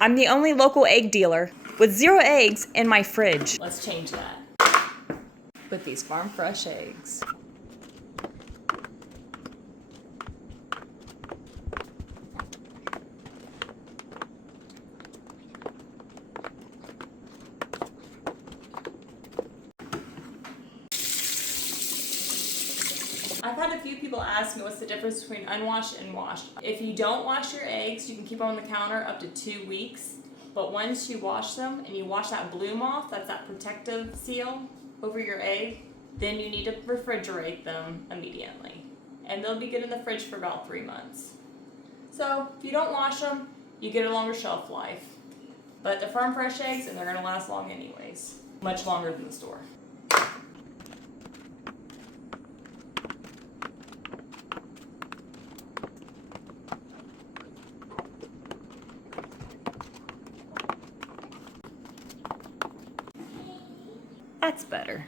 I'm the only local egg dealer with 0 eggs in my fridge. Let's change that with these farm fresh eggs. I've had a few people ask me what's the difference between unwashed and washed. If you don't wash your eggs, you can keep them on the counter up to 2 weeks. But once you wash them and you wash that bloom off, that's that protective seal over your egg, then you need to refrigerate them immediately. And they'll be good in the fridge for about 3 months. So if you don't wash them, you get a longer shelf life. But they're farm fresh eggs and they're gonna last long anyways. Much longer than the store. That's better.